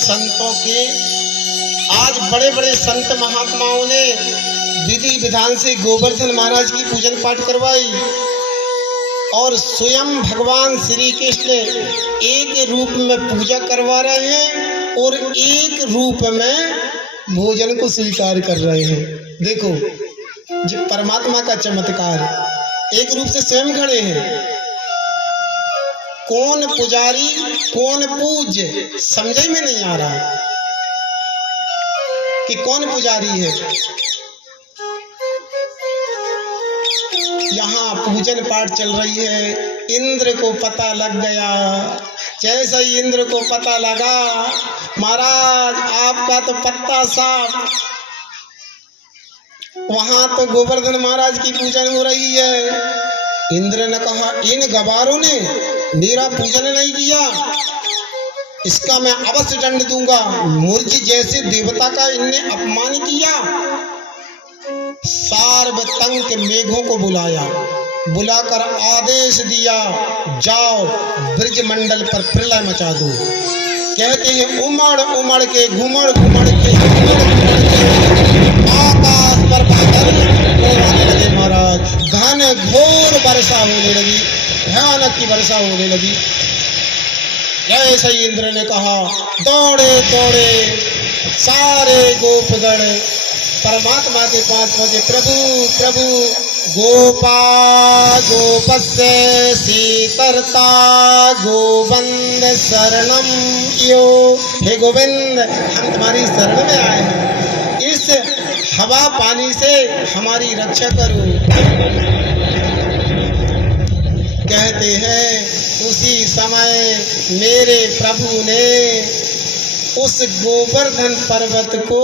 संतों के, आज बड़े बड़े संत महात्माओं ने विधि विधान से गोवर्धन महाराज की पूजन पाठ करवाई और स्वयं भगवान श्री कृष्ण एक रूप में पूजा करवा रहे हैं और एक रूप में भोजन को स्वीकार कर रहे हैं। देखो जो परमात्मा का चमत्कार, एक रूप से स्वयं खड़े हैं। कौन पुजारी कौन पूज्य समझ में नहीं आ रहा कि कौन पुजारी है। यहाँ पूजन पाठ चल रही है। इंद्र को पता लग गया। जैसे ही इंद्र को पता लगा महाराज आपका तो पत्ता साफ, वहां तो गोवर्धन महाराज की पूजन हो रही है। इंद्र ने कहा इन गवारों ने मेरा पूजन नहीं किया, इसका मैं अवश्य दंड दूंगा। मूर्ति जैसे देवता का इनने अपमान किया। सार्वतंक मेघों को बुलाया, बुलाकर आदेश दिया जाओ ब्रजमंडल पर प्रलय मचा दो। कहते हैं उमड़ उमड़ के घुमड़ घुमड़ के आकाश पर बादल होने लगे महाराज। घन घोर वर्षा होने लगी, भयानक की वर्षा होने लगी। जैसे ही इंद्र ने कहा दौड़े दौड़े सारे गोपगण परमात्मा के पास पहुंचे। प्रभु प्रभु गोपा गोपस्य सीकर्ता गोविंद शरणम यो। हे गोविंद हम तुम्हारी शरण में आए हैं, इस हवा पानी से हमारी रक्षा करो। कहते हैं उसी समय मेरे प्रभु ने उस गोवर्धन पर्वत को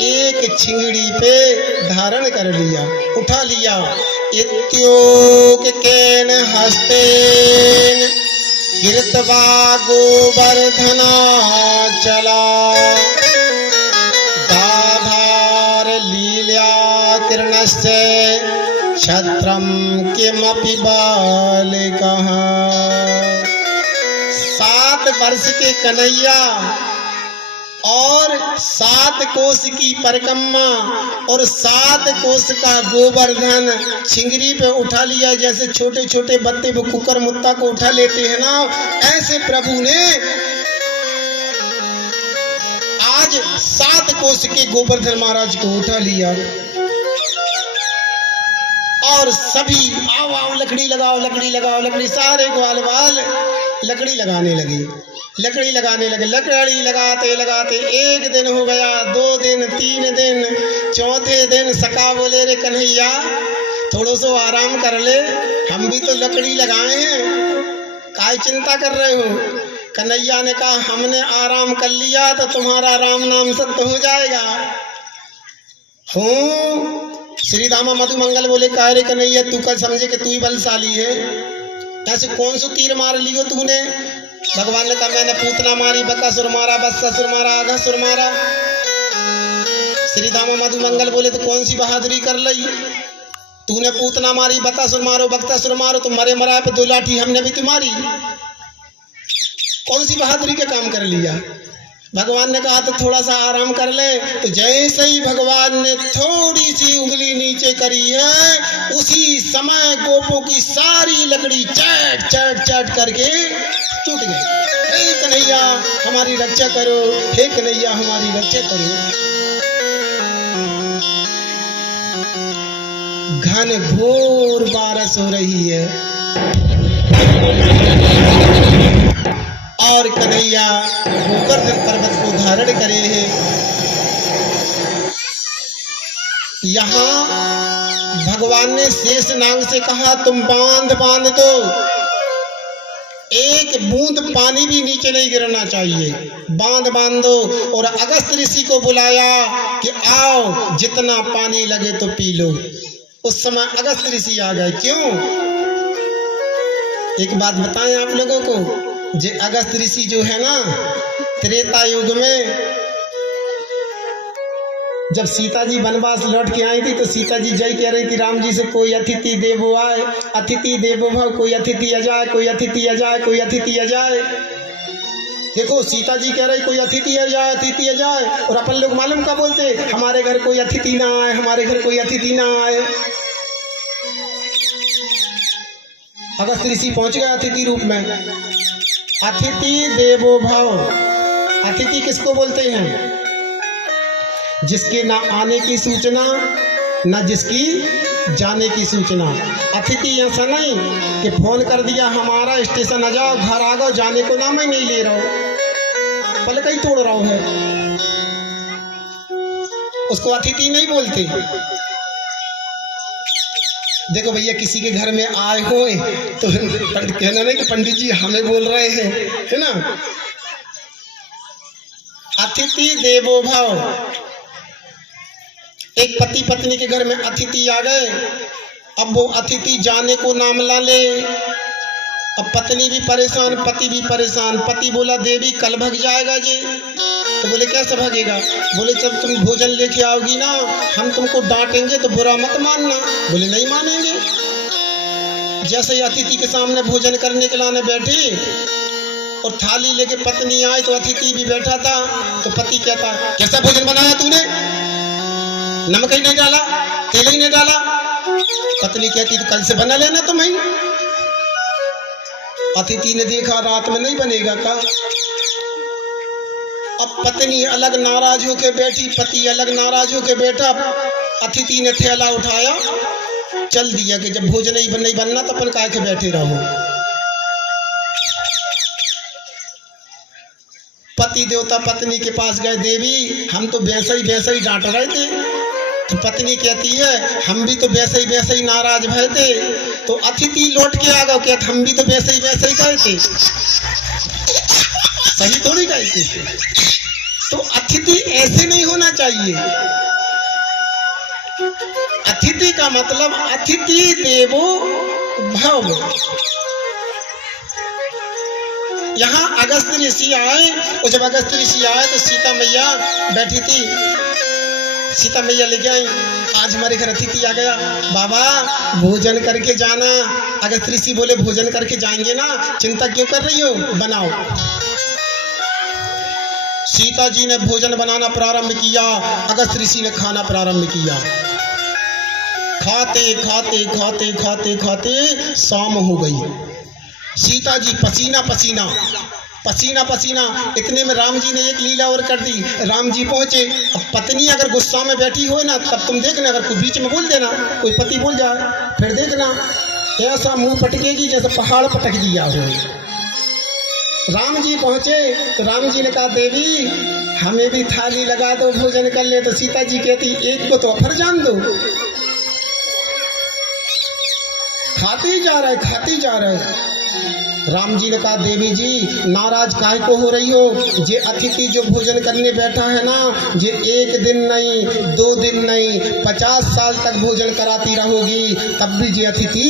एक छिंगड़ी पे धारण कर लिया, उठा लिया। इत्योक केन हस्तेन कीर्तवा गोवर्धना चला दाधार लील्या किरणस्य छत्रम किमपि बालिकः। 7 वर्ष के कन्हैया और 7 कोस की परिक्रमा और 7 कोस का गोवर्धन छिंगरी पे उठा लिया। जैसे छोटे छोटे बच्चे वो कुकर मुत्ता को उठा लेते हैं ना, ऐसे प्रभु ने आज 7 कोस के गोवर्धन महाराज को उठा लिया। और सभी आओ आओ लकड़ी लगाओ लकड़ी लगाओ लकड़ी, सारे ग्वाल बाल लकड़ी लगाने लगे, लकड़ी लगाने लगे। लकड़ी लगाते लगाते 1 दिन हो गया, 2 दिन 3 दिन, चौथे दिन सका बोले रे कन्हैया थोड़ा सो आराम कर ले, हम भी तो लकड़ी लगाए हैं, काय चिंता कर रहे हो। कन्हैया ने कहा हमने आराम कर लिया तो तुम्हारा राम नाम सत्य हो जाएगा। हूँ श्री दामा मधुमंगल बोले कह रे कन्हैया तू कल समझे कि तू ही बलशाली है, ऐसे कौन सा तीर मार लियो तूने। भगवान ने कहा मैंने पूतना मारी, बकासुर मारा, बत्सासुर मारा, अघासुर मारा। श्री दामा मधुमंगल बोले तो कौन सी बहादुरी कर ली, तूने पूतना मारी, बकासुर मारो, बक्तासुर मारो तो मरे मराए पे 2 लाठी हमने भी तुम्हारी, कौन सी बहादुरी का काम कर लिया। भगवान ने कहा तो थोड़ा सा आराम कर ले। तो जैसे ही भगवान ने थोड़ी सी उंगली नीचे करी है उसी समय गोपों की सारी लकड़ी चट चट चट करके टूट गई। हे कन्हैया हमारी रक्षा करो, हे कन्हैया हमारी रक्षा करो। घन घोर बारिश हो रही है और कन्हैया गोवर्धन पर्वत को धारण करे हैं। यहाँ भगवान ने शेष नाग से कहा तुम बांध बांध दो, एक बूंद पानी भी नीचे नहीं गिरना चाहिए, बांध बांधो। और अगस्त ऋषि को बुलाया कि आओ जितना पानी लगे तो पी लो। उस समय अगस्त ऋषि आ गए। क्यों? एक बात बताएं आप लोगों को, जे अगस्त ऋषि जो है ना त्रेता युग में जब सीता जी वनवास लौट के आई थी तो सीता जी जय कह रही थी राम जी से कोई अतिथि देवो आए, अतिथि देवो भव, कोई अतिथि आ जाए, कोई अतिथि आ जाए, कोई अतिथि आ जाए। देखो सीता जी कह रही कोई अतिथि आ जाए, अतिथि आ जाए, और अपन लोग मालूम क्या बोलते, हमारे घर कोई अतिथि ना आए, हमारे घर कोई अतिथि ना आए। अगस्त ऋषि पहुंच गए अतिथि रूप में। अतिथि देवो भव। अतिथि किसको बोलते हैं? जिसके ना आने की सूचना, ना जिसकी जाने की सूचना। अतिथि ऐसा नहीं कि फोन कर दिया हमारा स्टेशन आ जाओ, घर आ जाओ, जाने को ना मैं नहीं ले रहा हूं, पल कहीं तोड़ रहा हूं है, उसको अतिथि नहीं बोलते। देखो भैया किसी के घर में आए हो तो कहना नहीं कि पंडित जी हमें बोल रहे हैं, है ना। अतिथि देवो भव। एक पति पत्नी के घर में अतिथि आ गए, अब वो अतिथि जाने को नाम ला ले। अब पत्नी भी परेशान, पति भी परेशान। पति बोला देवी कल भग जाएगा जी। तो बोले कैसे भागेगा? बोले जब तुम भोजन लेके आओगी ना, हम तुमको डांटेंगे तो बुरा मत मानना। बोले नहीं मानेंगे। जैसे ही अतिथि के सामने भोजन करने के लाने बैठे और थाली लेके पत्नी आई तो अतिथि भी बैठा था, तो पति कहता कैसा भोजन बनाया तूने, नमक ही नहीं डाला, तेल ही नहीं डाला। पत्नी कहती तो कल से बना लेना तुम ही। अतिथि ने देखा रात में नहीं बनेगा का। अब पत्नी अलग नाराज होके बैठी, पति अलग नाराज होके बैठा। अतिथि ने थैला उठाया, चल दिया कि जब भोजन ही नहीं बनना तो अपन काहे के बैठे रहो। पति देवता पत्नी के पास गए, देवी हम तो वैसे ही डांट रहे थे। तो पत्नी कहती है हम भी तो वैसे ही नाराज भय थे। तो अतिथि लौट के आ गए, कहते हम भी तो वैसे ही गए थे, सही थोड़ी गए थे। तो अतिथि ऐसे नहीं होना चाहिए। अतिथि का मतलब अतिथि देवो भव। यहाँ अगस्त ऋषि आए, और जब अगस्त ऋषि आए तो सीता मैया बैठी थी। सीता मैया ले गई, आज हमारे घर अतिथि आ गया, बाबा भोजन करके जाना। अगस्त ऋषि बोले भोजन करके जाएंगे ना, चिंता क्यों कर रही हो, बनाओ। सीता जी ने भोजन बनाना प्रारंभ किया, अगस्त ऋषि ने खाना प्रारंभ किया। खाते खाते खाते खाते खाते शाम हो गई। सीता जी पसीना पसीना। इतने में राम जी ने एक लीला और कर दी। राम जी पहुंचे। अब पत्नी अगर गुस्सा में बैठी हो ना, तब तुम देखना, अगर कोई बीच में बोल देना, कोई पति बोल जाए, फिर देखना ऐसा मुंह पटकेगी जैसे पहाड़ पटक दिया हो। राम जी पहुंचे तो राम जी ने कहा देवी हमें भी थाली लगा दो, भोजन कर ले। तो सीता जी कहती एक को तो अफर जान दो, खाती जा रहे। राम जी ने कहा देवी जी नाराज काहे को हो रही हो, जे अतिथि जो भोजन करने बैठा है ना, जे 1 दिन नहीं 2 दिन नहीं 50 साल तक भोजन कराती रहोगी तब भी जे अतिथि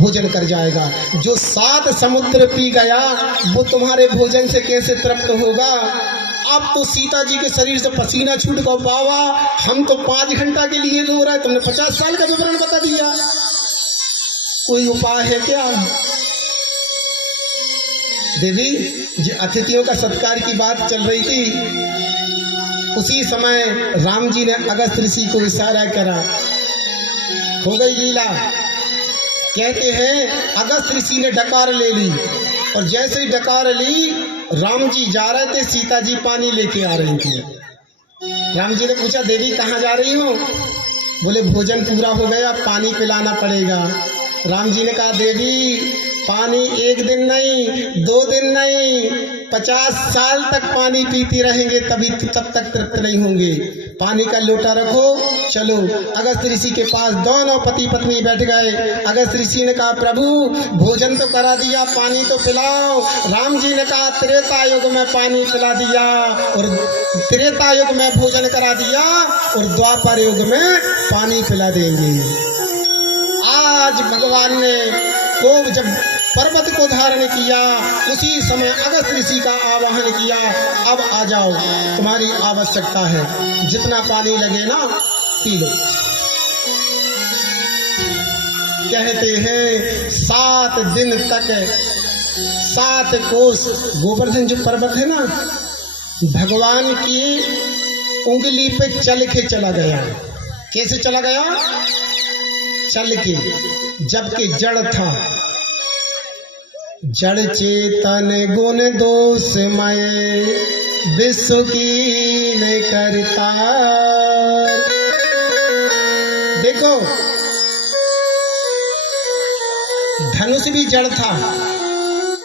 भोजन कर जाएगा। जो 7 समुद्र पी गया वो तुम्हारे भोजन से कैसे तृप्त होगा। अब तो सीता जी के शरीर से पसीना छूट गया। बाबा हम तो 5 घंटा के लिए रो रहे, तुमने 50 साल का विवरण बता दिया, कोई उपाय है क्या? देवी जी अतिथियों का सत्कार की बात चल रही थी, उसी समय राम जी ने अगस्त ऋषि को इशारा करा, हो गई लीला। कहते हैं अगस्त ऋषि ने डकार ले ली, और जैसे ही डकार ली राम जी जा रहे थे, सीता जी पानी लेके आ रही थी। राम जी ने पूछा देवी कहाँ जा रही हो? बोले भोजन पूरा हो गया, पानी पिलाना पड़ेगा। राम जी ने कहा देवी पानी 1 दिन नहीं 2 दिन नहीं 50 साल तक पानी पीती रहेंगे तब तक तृप्त नहीं होंगे। पानी का लोटा रखो, चलो। अगस्त ऋषि के पास दोनों पति पत्नी बैठ गए। अगस्त ऋषि ने कहा प्रभु भोजन तो करा दिया, पानी तो पिलाओ। राम जी ने कहा त्रेता युग में पानी पिला दिया, और त्रेता युग में भोजन करा दिया, और द्वापर युग में पानी पिला देंगे। आज भगवान ने को जब पर्वत को धारण किया, उसी समय अगस्त ऋषि का आवाहन किया, अब आ जाओ, तुम्हारी आवश्यकता है, जितना पानी लगे ना पी लो। कहते हैं 7 दिन तक 7 कोस गोवर्धन जो पर्वत है ना, भगवान की उंगली पे चल के चला गया। कैसे चला गया? चल के, जबकि जड़ था। जड़ चेतन गुण दोषमय विश्व की न करता। देखो, धनुष भी जड़ था,